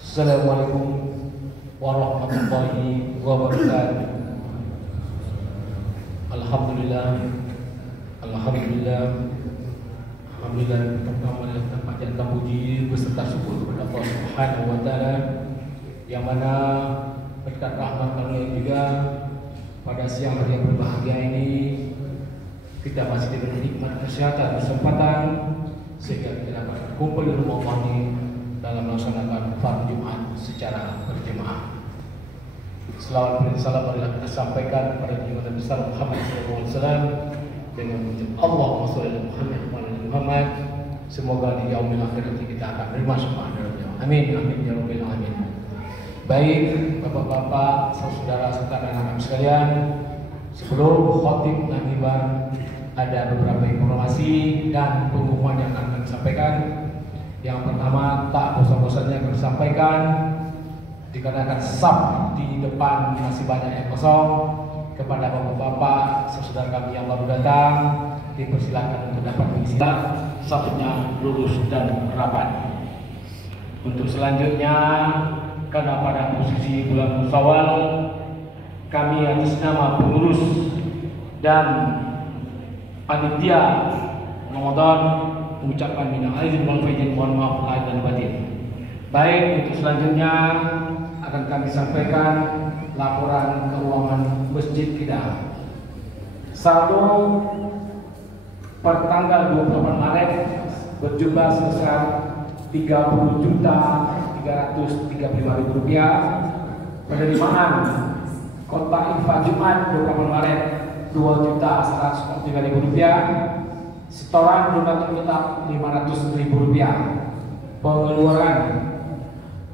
Assalamualaikum warahmatullahi wabarakatuh. Alhamdulillah, alhamdulillah, alhamdulillah. Pertama tempat yang puji beserta syukur kepada Allah Subhanahu wa taala yang mana berkat rahmat Allah juga pada siang hari yang berbahagia ini kita masih diberi nikmat kesehatan kesempatan sehingga kita dapat berkumpul di rumah Allah ini dalam melaksanakan fardu Jumat secara berjemaah. Selawat dan salam marilah kita sampaikan kepada junjungan besar Muhammad SAW dengan mengucap Allahumma sholli ala Muhammad wa ala Muhammad. Semoga di yaumil akhir kita akan menerima semua doa. Amin amin ya rabbal alamin. Baik bapak-bapak, saudara serta anak-anak sekalian, sebelum khotib nantiba ada beberapa informasi dan pengumuman yang akan disampaikan. Yang pertama, tak bosan-bosannya akan disampaikan dikarenakan saf di depan masih banyak yang kosong. Kepada bapak-bapak, saudara kami yang baru datang, dipersilakan untuk dapat mengisi safnya lurus dan rapat. Untuk selanjutnya, karena pada posisi bulan Syawal, kami atas nama pengurus dan panitia Ramadan mengucapkan minal aidin wal faizin, mohon maaf lahir dan batin. Baik, untuk selanjutnya akan kami sampaikan laporan keuangan masjid kita. Saldo per tanggal 28 Maret berjumlah sebesar Rp30.335.000. Penerimaan kota infak Jumat 28 Maret Rp2.143.000. Setoran jumlah tetap Rp500.000. Pengeluaran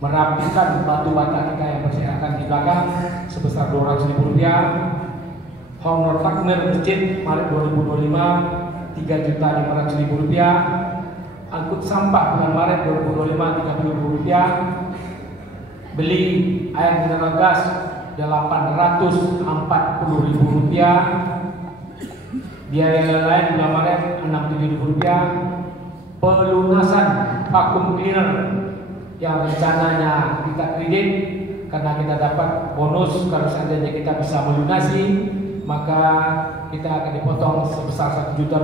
merapikan batu bata kita yang berserakan di belakang sebesar Rp200.000. Honor takmir masjid Maret 2025 Rp3.500.000. Angkut sampah bulan Maret 2025 Rp30.000. Beli air mineral gas Rp840.000. Biaya lain bulan Maret Rp67.000. Pelunasan vakum cleaner yang rencananya kita kredit karena kita dapat bonus kalau seandainya kita bisa melunasi, maka kita akan dipotong sebesar Rp1 juta.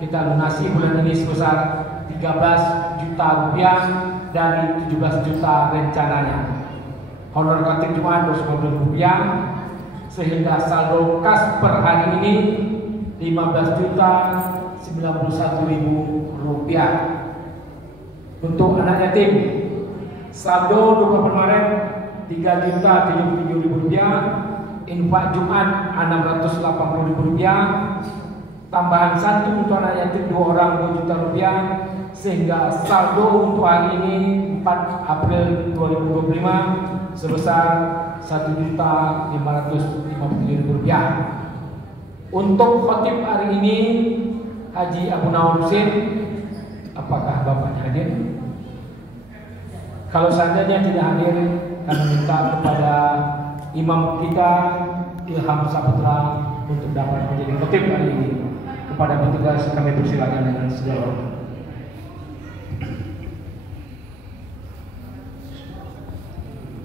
Kita lunasi bulan ini sebesar Rp13 juta dari 17 juta rencananya. Honor khatib Jumat Rp20.000 sehingga saldo kas per hari ini Rp15.091.000. Untuk anak yatim saldo 28 Maret Rp3.077.000. Infak Jumat Rp680.000. Tambahan satu untuk anak yatim 2 orang Rp2 juta, sehingga saldo untuk hari ini 4 April 2025 sebesar Rp1.557.000. Untuk khotib hari ini Haji Abu Nawar Husin, apakah bapaknya hadir? Kalau seandainya tidak hadir, kami minta kepada imam kita Ilham Saputra untuk dapat menjadi khotib hari ini. Kepada petugas kami persilakan dengan segala hormat.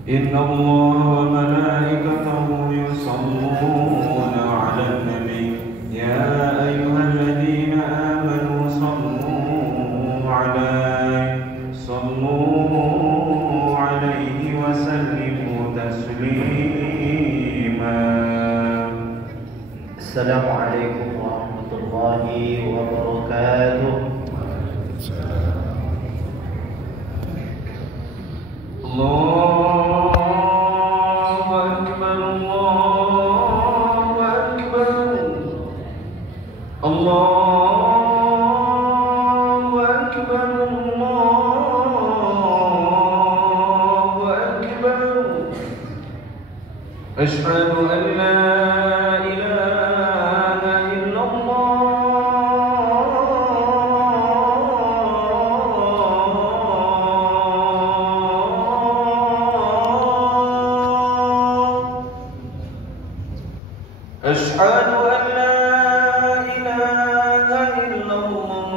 Inna Allah wa malaikatahu yusalluna 'alan nabi ya ayyuhalladzina amanu sallu 'alaihi wa sallimu taslima. Assalamualaikum warahmatullahi wabarakatuh. Allahu Akbar, Allahu Akbar, Allahu Akbar, Allahu Akbar. Asyhadu an la أشهد أن لا إله إلا الله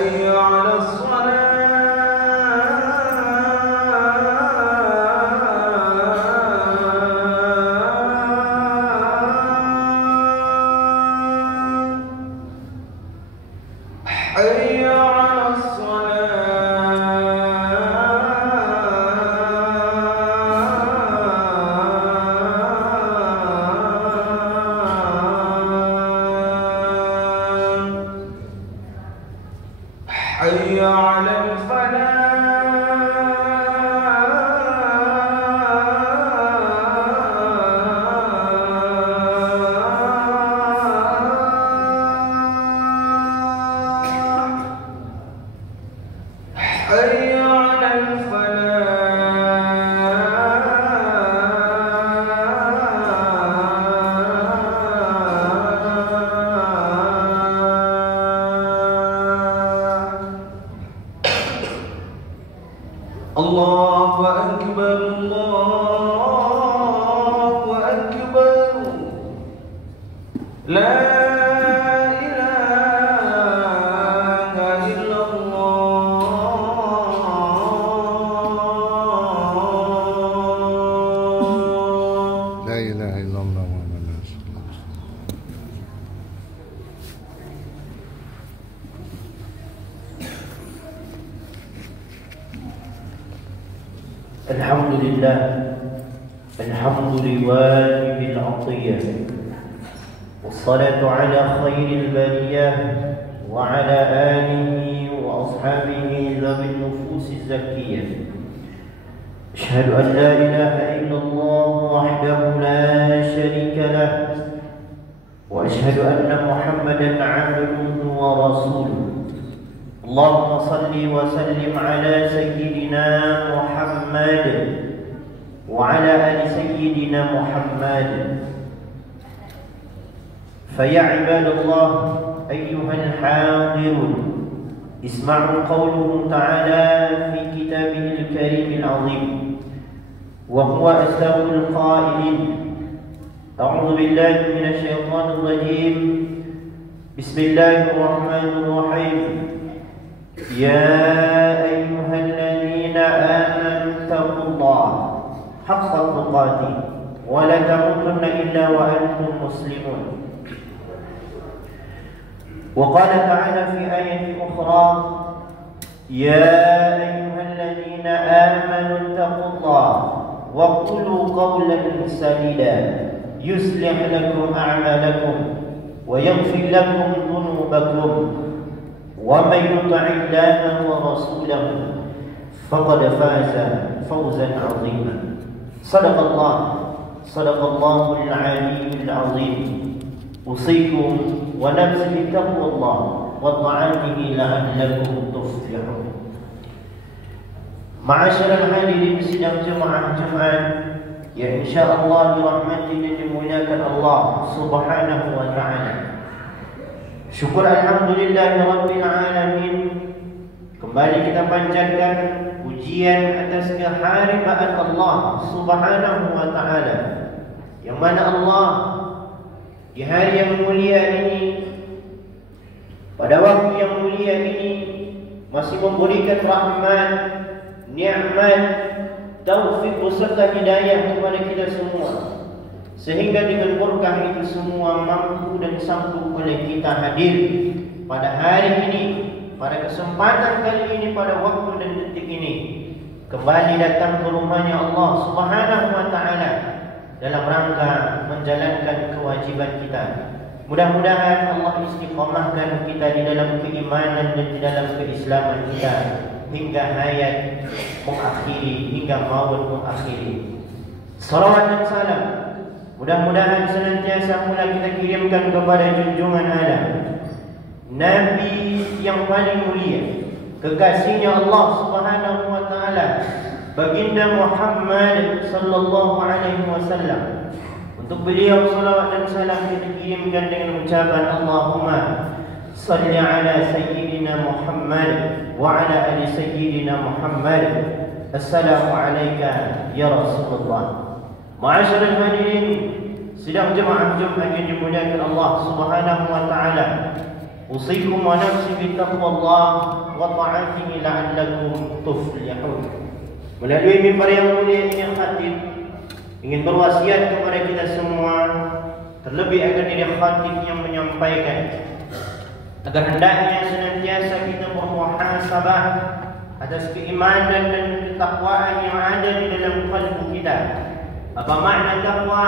حي على الصلاة حي على حي على الفلاح حي على الفلاح الله أكبر الله أكبر لا إله إلا الله لا إله إلا الله محمد رسول الله. الحمد لله الحمد لواجب العطية، والصلاة على خير البرية وعلى آله وأصحابه ذوي النفوس الزكية. أشهد أن لا إله إلا الله وحده لا شريك له، وأشهد أن محمدا عبده ورسوله. اللهم صل وسلم على سيدنا محمد وعلى آل سيدنا محمد. فيا عباد الله أيها الحاضرون، اسمعوا قوله تعالى في كتابه الكريم العظيم، وهو أصدق القائلين: أعوذ بالله من الشيطان الرجيم، بسم الله الرحمن الرحيم. يا أيها الذين آمنوا اتقوا الله حق تقاته ولا تموتن إلا وأنتم مسلمون. وقال تعالى في آية أخرى: يا أيها الذين آمنوا اتقوا الله وقولوا قولا سديدا يصلح لكم أعمالكم ويغفر لكم ذنوبكم ومن يطع الله ورسوله فقد فاز فوزا عظيما. صدق الله العلي العظيم. أوصيكم ونفسي بتقوى الله وطاعته لعلكم تفلحون. Ma'asyiral hadirin sidang jemaah yang insyaallah dirahmati dan dimuliakan Allah Subhanahu wa taala. Syukur alhamdulillahirabbil alamin. Kembali kita panjatkan pujian atas kehadiran Allah Subhanahu wa taala, yang mana Allah di hari yang mulia ini, pada waktu yang mulia ini, masih memberikan rahmat, nikmat, taufik serta hidayah kepada kita semua, sehingga dengan berkah itu semua mampu dan sanggup oleh kita hadir pada hari ini, pada kesempatan kali ini, pada waktu dan detik ini, kembali datang ke rumahnya Allah Subhanahu wa taala dalam rangka menjalankan kewajiban kita. Mudah-mudahan Allah istiqamahkan kita di dalam keimanan dan di dalam keislaman kita hingga hayat mengakhiri, hingga maut mengakhiri. Salawat dan salam mudah-mudahan senantiasa pula kita kirimkan kepada junjungan alam, Nabi yang paling mulia, kekasihnya Allah Subhanahu wa taala, baginda Muhammad sallallahu alaihi wasallam. Untuk beliau salawat dan salam kita kirimkan dengan ucapan Allahumma salli ala sayyidina Muhammad wa ala ali sayyidina Muhammad. Assalamu alayka ya Rasulullah. Ma'asyiral hadirin sidang jemaah Jumat yang dimuliakan Allah Subhanahu wa taala. Usikum wa nafsi bittaqwallah wa ta'atihi la'allakum tuflihun. Melalui mimbar yang mulia ini khatib ingin berwasiat kepada kita semua, terlebih akan diri khatib yang menyampaikan agar hendaknya senantiasa kita bermuhasabah atas keimanan dan ketakwaan yang ada di dalam kalbu kita. Apa makna takwa?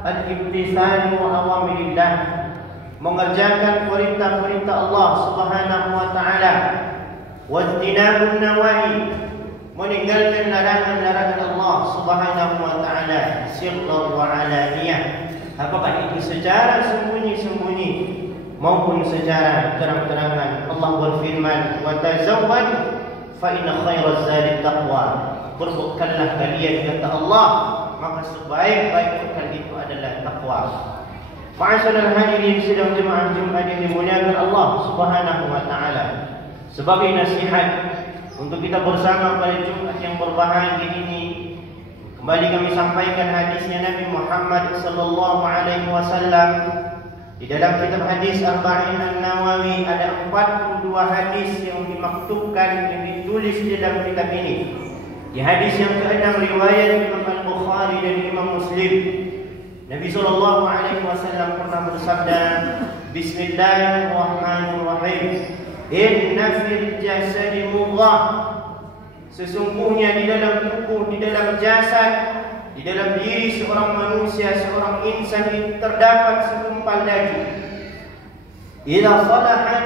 Al-imtithal wa awamirillah, mengerjakan perintah-perintah Allah Subhanahu wa taala, wa tinabun nawahi, meninggalkan larangan-larangan Allah Subhanahu wa taala, sirran wa alaniyah. Apakah itu secara sembunyi-sembunyi maupun secara terang-terangan. Allah berfirman, wa tazawwad fa inna khairaz zadi taqwa. Berbekallah kalian, kata Allah, maka sebaik-baik bekal itu adalah takwa. Ma'asyiral hadirin sidang jemaah Jumat yang dimuliakan Allah Subhanahu wa taala. Sebagai nasihat untuk kita bersama pada Jumat yang berbahagia ini, kembali kami sampaikan hadisnya Nabi Muhammad sallallahu alaihi wasallam. Di dalam kitab hadis Arba'in An-Nawawi ada 42 hadis yang dimaktubkan, yang ditulis di dalam kitab ini. Di hadis yang ke-6 riwayat Imam Al-Bukhari dan Imam Muslim, Nabi sallallahu alaihi wasallam pernah bersabda, Bismillahirrahmanirrahim. Inna fil jasadi mudghah. Sesungguhnya di dalam tubuh, di dalam jasad, di dalam diri seorang manusia, seorang insan itu terdapat segumpal daging. Idza salahat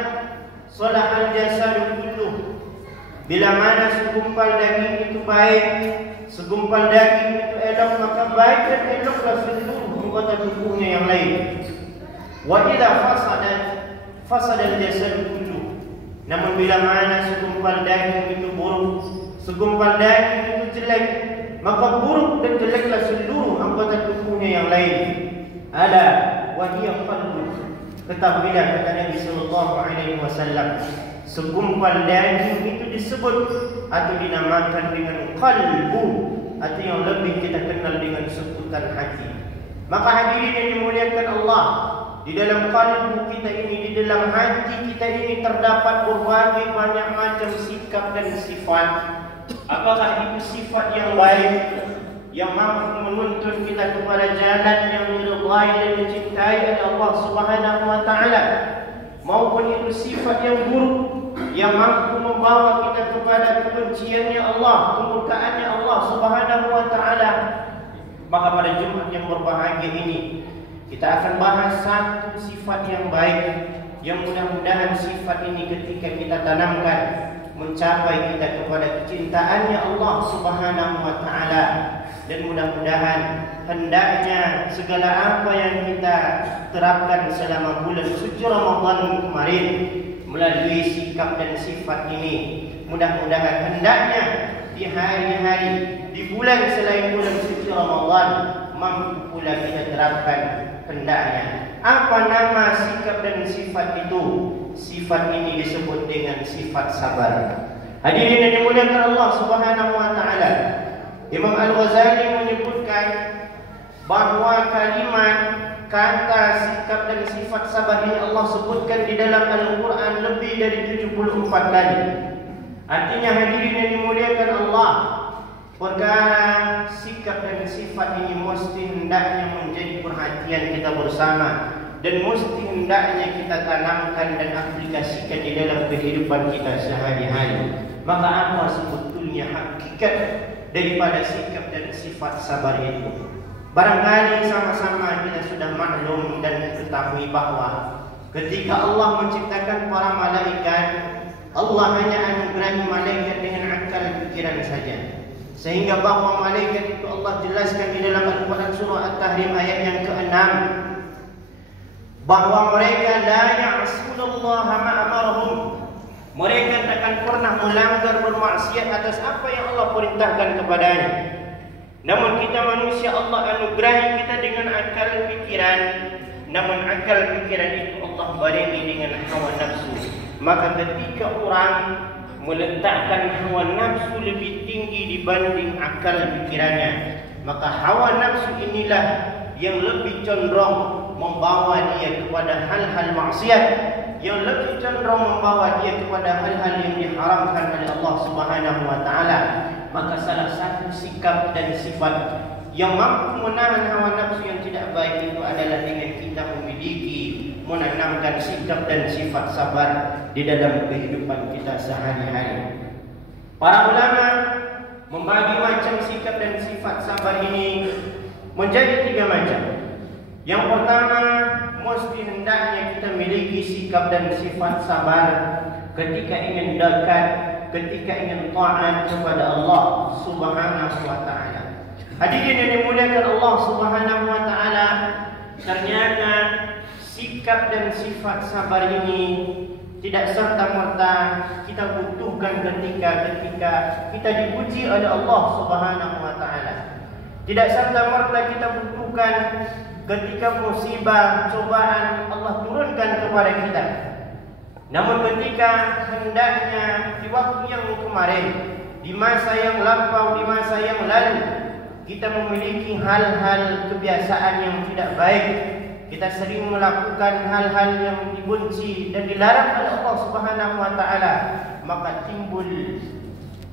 salahal jasadu kulluh. Bila mana segumpal daging itu baik, segumpal daging itu elok, maka baik dan eloklah seluruh anggota tubuhnya yang lain. Wa idza fasadat fasadal jasadu kulluh. Namun bila mana segumpal daging itu buruk, segumpal daging itu jelek, maka buruk dan jeleklah seluruh anggota tubuhnya yang lain. Ala wa hiya qalbu. Ketahuilah, kata Nabi sallallahu alaihi wasallam, segumpal daging itu disebut atau dinamakan dengan qalbu, atau yang lebih kita kenal dengan sebutan hati. Maka hadirin yang dimuliakan Allah, di dalam kalbu kita ini, di dalam hati kita ini terdapat berbagai banyak macam sikap dan sifat. Apakah itu sifat yang baik, yang mampu menuntun kita kepada jalan yang diridhai dan dicintai oleh Allah Subhanahu wa taala, maupun itu sifat yang buruk yang mampu membawa kita kepada kebenciannya Allah, kemurkaannya Allah Subhanahu wa taala. Maka pada Jumat yang berbahagia ini kita akan bahas satu sifat yang baik, yang mudah-mudahan sifat ini ketika kita tanamkan mencapai kita kepada kecintaannya Allah Subhanahu wa taala. Dan mudah-mudahan hendaknya segala apa yang kita terapkan selama bulan suci Ramadan kemarin melalui sikap dan sifat ini, mudah-mudahan hendaknya di hari-hari, di bulan selain bulan suci Ramadan mampu pula kita terapkan. Hendaknya apa nama sikap dan sifat itu? Sifat ini disebut dengan sifat sabar. Hadirin yang dimuliakan Allah Subhanahu wa taala, Imam Al-Ghazali menyebutkan bahawa kalimat kata sikap dan sifat sabar ini Allah sebutkan di dalam Al-Quran lebih dari 74 kali. Artinya hadirin yang dimuliakan Allah, perkara sikap dan sifat ini mesti hendaknya menjadi perhatian kita bersama, dan mesti hendaknya kita tanamkan dan aplikasikan di dalam kehidupan kita sehari-hari. Maka apa sebetulnya hakikat daripada sikap dan sifat sabar itu? Barangkali sama-sama kita sudah maklum dan ketahui bahawa ketika Allah menciptakan para malaikat, Allah hanya anugerahi malaikat dengan akal pikiran saja. Sehingga bahawa malaikat itu Allah jelaskan di dalam Al-Quran surah At-Tahrim ayat yang ke-6, bahawa mereka la ya'sunallaha ma'amarhum, mereka takkan pernah melanggar bermaksiat atas apa yang Allah perintahkan kepadanya. Namun kita manusia Allah anugerahi kita dengan akal pikiran, namun akal pikiran itu Allah barengi dengan hawa nafsu. Maka ketika orang meletakkan hawa nafsu lebih tinggi dibanding akal pikirannya, maka hawa nafsu inilah yang lebih condong membawa dia kepada hal-hal maksiat yang lebih cenderung membawa dia kepada hal-hal yang diharamkan oleh Allah Subhanahu wa taala. Maka salah satu sikap dan sifat yang mampu menahan hawa nafsu yang tidak baik itu adalah dengan kita memiliki, menanamkan sikap dan sifat sabar di dalam kehidupan kita sehari-hari. Para ulama membagi macam sikap dan sifat sabar ini menjadi 3 macam. Yang pertama, mesti hendaknya kita miliki sikap dan sifat sabar ketika ingin dekat, ketika ingin taat kepada Allah Subhanahu wa taala. Hadirin yang dimuliakan Allah Subhanahu wa taala, ternyata sikap dan sifat sabar ini tidak serta-merta kita butuhkan ketika kita dipuji oleh Allah Subhanahu wa taala. Tidak serta-merta kita butuhkan ketika musibah, cobaan Allah turunkan kepada kita. Namun ketika hendaknya di waktu yang kemarin, di masa yang lampau, di masa yang lalu, kita memiliki hal-hal kebiasaan yang tidak baik, kita sering melakukan hal-hal yang dibenci dan dilarang oleh Allah Subhanahu wa taala, maka timbul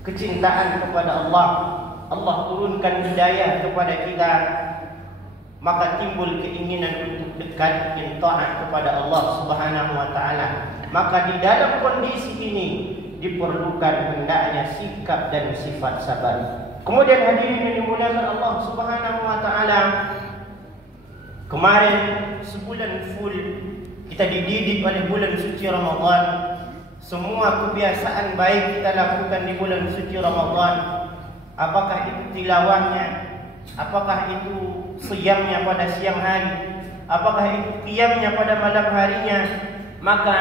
kecintaan kepada Allah. Allah turunkan hidayah kepada kita, maka timbul keinginan untuk dekat dan taat kepada Allah Subhanahu wa taala. Maka di dalam kondisi ini diperlukan hendaknya sikap dan sifat sabar. Kemudian hadirin yang dimuliakan Allah Subhanahu wa taala, kemarin sebulan full kita dididik oleh bulan suci Ramadan. Semua kebiasaan baik kita lakukan di bulan suci Ramadan. Apakah itu tilawahnya, apakah itu siyamnya pada siang hari, apakah itu qiyamnya pada malam harinya. Maka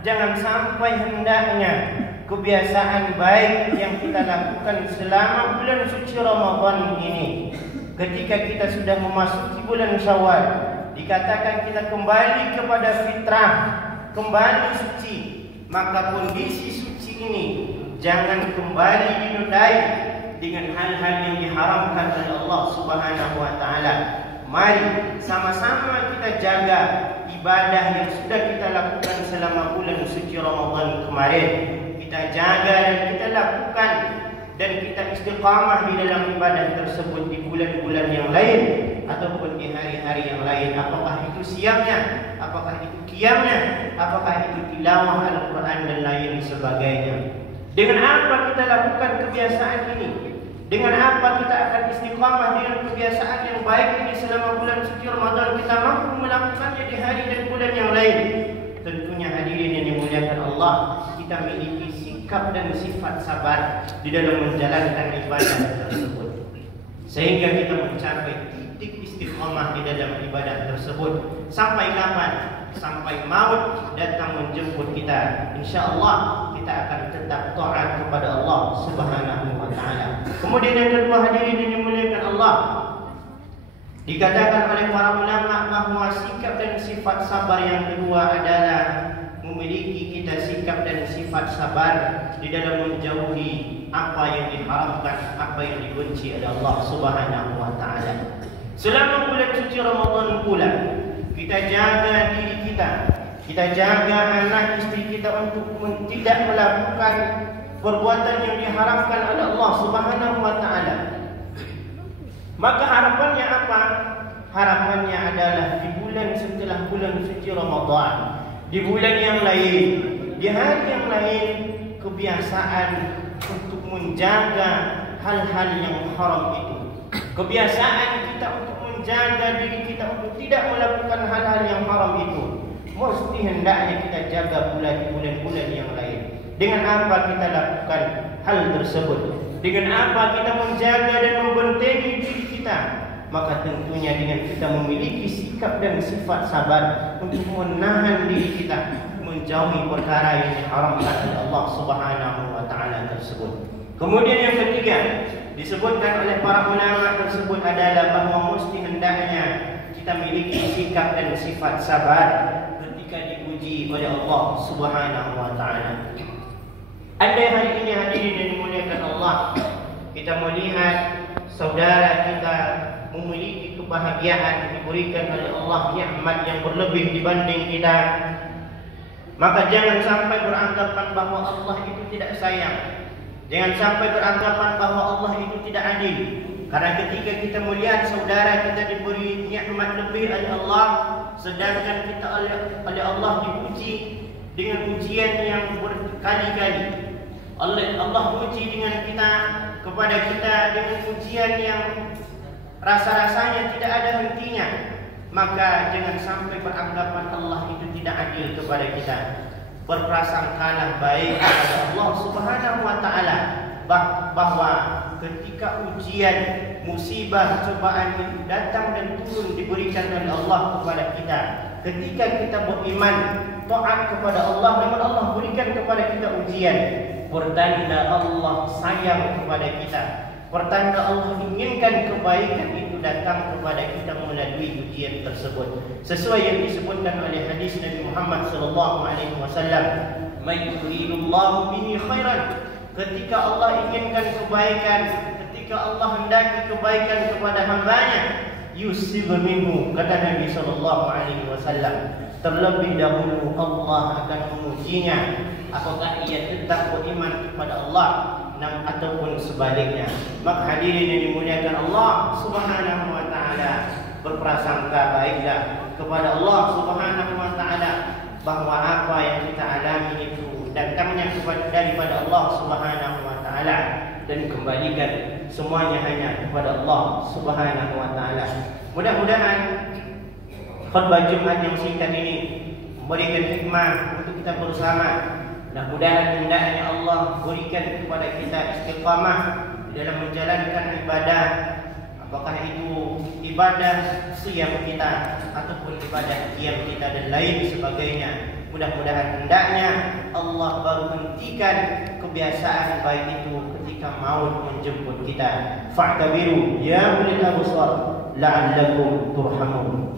jangan sampai hendaknya kebiasaan baik yang kita lakukan selama bulan suci Ramadan ini, ketika kita sudah memasuki bulan Syawal, dikatakan kita kembali kepada fitrah, kembali suci. Maka kondisi suci ini jangan kembali dinodai dengan hal-hal yang diharamkan oleh Allah Subhanahu wa taala. Mari sama-sama kita jaga ibadah yang sudah kita lakukan selama bulan suci Ramadan kemarin. Kita jaga dan kita lakukan dan kita istiqamah di dalam ibadah tersebut di bulan-bulan yang lain ataupun di hari-hari yang lain. Apakah itu siamnya, apakah itu qiyamnya, apakah itu tilawah Al-Quran dan lain sebagainya. Dengan apa kita lakukan kebiasaan ini? Dengan apa kita akan istiqamah dengan kebiasaan yang baik ini selama bulan suci Ramadan? Kita mampu melakukannya di hari dan bulan yang lain. Tentunya hadirin yang dimuliakan Allah, kita memiliki sikap dan sifat sabar di dalam menjalankan ibadah tersebut, sehingga kita mencapai titik istiqamah di dalam ibadah tersebut. Sampai kapan? Sampai maut datang menjemput kita. InsyaAllah kita akan tetap taat kepada Allah Subhanahu wa taala. Kemudian yang kedua, hadirin yang dimuliakan Allah, dikatakan oleh para ulama bahawa sikap dan sifat sabar yang kedua adalah memiliki kita sikap dan sifat sabar di dalam menjauhi apa yang diharamkan, apa yang dibenci oleh Allah Subhanahu wa taala. Selama bulan suci Ramadan pula, kita jaga diri kita jaga anak istri kita untuk tidak melakukan perbuatan yang diharamkan oleh Allah Subhanahu wa taala. Maka harapannya apa? Harapannya adalah di bulan setelah bulan suci Ramadan, di bulan yang lain, di hari yang lain, kebiasaan untuk menjaga hal-hal yang haram itu, kebiasaan kita untuk menjaga diri kita untuk tidak melakukan hal-hal yang haram itu, mesti hendaknya kita jaga pula di bulan-bulan yang lain. Dengan apa kita lakukan hal tersebut? Dengan apa kita menjaga dan membentengi diri kita? Maka tentunya dengan kita memiliki sikap dan sifat sabar untuk menahan diri kita menjauhi perkara yang diharamkan oleh Allah Subhanahu wa taala tersebut. Kemudian yang ketiga, disebutkan oleh para ulama tersebut adalah bahawa mesti hendaknya kita memiliki sikap dan sifat sabar ketika diuji oleh Allah Subhanahu wa taala. Andai hari ini hadirin yang dimuliakan Allah, kita melihat saudara kita memiliki kebahagiaan, diberikan oleh Allah nikmat yang berlebih dibanding kita, Maka jangan sampai beranggapan bahwa Allah itu tidak sayang. Jangan sampai beranggapan bahwa Allah itu tidak adil. Karena ketika kita melihat saudara kita diberi nikmat lebih oleh Allah, sedangkan kita oleh Allah diuji dengan ujian yang berkali-kali. Allah uji dengan kita kepada kita dengan ujian yang rasa-rasanya tidak ada hentinya. Maka jangan sampai beranggapan Allah itu tidak adil kepada kita. Berprasangkalah baik kepada Allah Subhanahu wa taala bahwa ketika ujian, musibah, cobaan itu datang dan turun diberikan oleh Allah kepada kita, ketika kita beriman, taat kepada Allah, memang Allah berikan kepada kita ujian, pertanda Allah sayang kepada kita, pertanda Allah inginkan kebaikan itu datang kepada kita melalui ujian tersebut. Sesuai yang disebutkan oleh hadis Nabi Muhammad sallallahu alaihi wasallam, "May yuridullahu bihi khairan." Ketika Allah inginkan kebaikan, ketika Allah hendaki kebaikan kepada hamba-Nya, yusib minhu, kata Nabi sallallahu alaihi wasallam, terlebih dahulu Allah akan mengujinya apakah ia tetap beriman kepada Allah ataupun sebaliknya. Maka hadirin yang dimuliakan Allah Subhanahu wa taala, berprasangka baiklah kepada Allah Subhanahu wa taala bahwa apa yang kita alami itu datangnya daripada Allah Subhanahu wa taala, dan kembalikan semuanya hanya kepada Allah Subhanahu wa taala. Mudah-mudahan khutbah Jumat yang singkat ini memberikan hikmah untuk kita bersama. Mudah-mudahan hendaknya Allah berikan kepada kita istiqamah dalam menjalankan ibadah, apakah itu ibadah siyam kita ataupun ibadah qiyam kita dan lain sebagainya. Mudah-mudahan hendaknya Allah baru hentikan kebiasaan baik itu ketika maut menjemput kita. Fa'tabiru ya ulil absar la'allakum turhamun.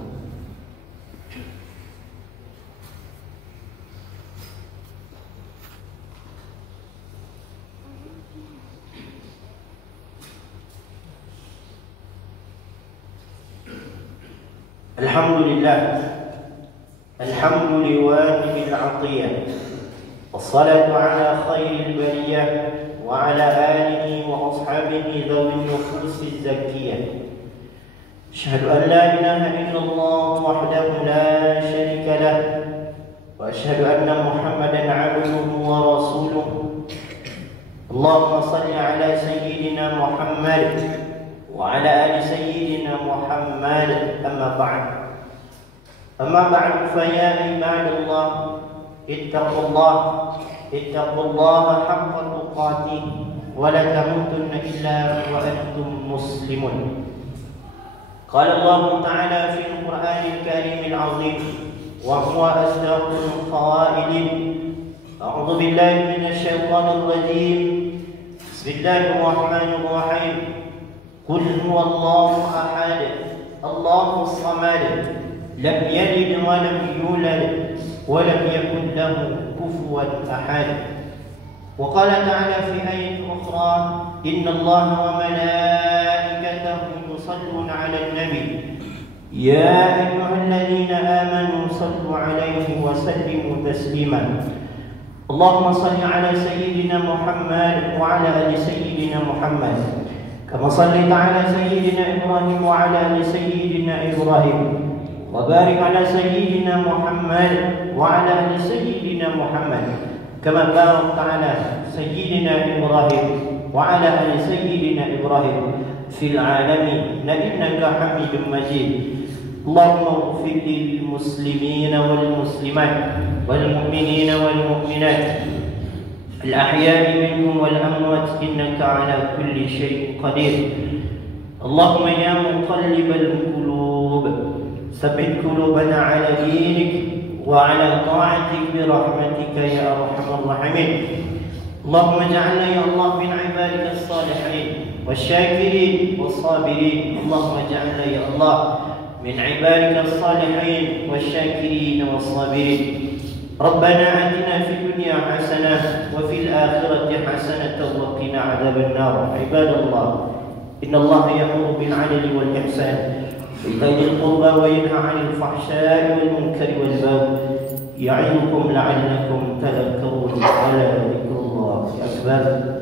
Alhamdulillah, alhamdu liwajib al-'atiyah, wassalatu ala khairil bariyah wa ala alihi wa ashabihi dhawin nufusi zakiyah. Asyhadu an la ilaha illallah wahdahu la syarika lah, wa asyhadu anna Muhammadan 'abduhu wa rasuluh. Allahumma salli ala sayyidina Muhammad وعلى آل سيدنا محمد. أما بعد فيا عباد الله اتقوا الله حق تقاته ولا تموتن إلا وأنتم مسلمون. قال الله تعالى في القرآن الكريم العظيم وهو أصدق القائلين: أعوذ بالله من الشيطان الرجيم، بسم الله الرحمن الرحيم. قل هو الله أحد الله الصمد لم يلد ولم يولد ولم يكن له كفوا أحد. وقال تعالى في آية أخرى: إن الله وملائكته يصلون على النبي يا أيها الذين آمنوا صلوا عليه وسلموا تسليما. اللهم صل على سيدنا محمد وعلى آل سيدنا محمد كما صليت على سيدنا إبراهيم وعلى آل سيدنا إبراهيم، وبارك على سيدنا محمد وعلى آل سيدنا محمد كما باركت على سيدنا إبراهيم وعلى آل سيدنا إبراهيم في العالمين إنك حميد مجيد. اللهم اغفر للمسلمين والمسلمات والمؤمنين والمؤمنات الأحياء منهم والأموات إنك على كل شيء قدير. اللهم يا مقلب القلوب ثبت قلوبنا على دينك وعلى طاعتك برحمتك يا أرحم الراحمين. اللهم اجعلنا يا الله من عبادك الصالحين والشاكرين والصابرين. اللهم اجعلنا يا الله من عبادك الصالحين والشاكرين والصابرين. ربنا آتنا في الدنيا حسنة وفي الآخرة حسنة وقنا عذاب النار. عباد الله، إن الله يأمر بالعدل والإحسان وإيتاء ذي القربى وينهى عن الفحشاء والمنكر والبغي يعظكم لعلكم تذكرون. ولذكر الله أكبر.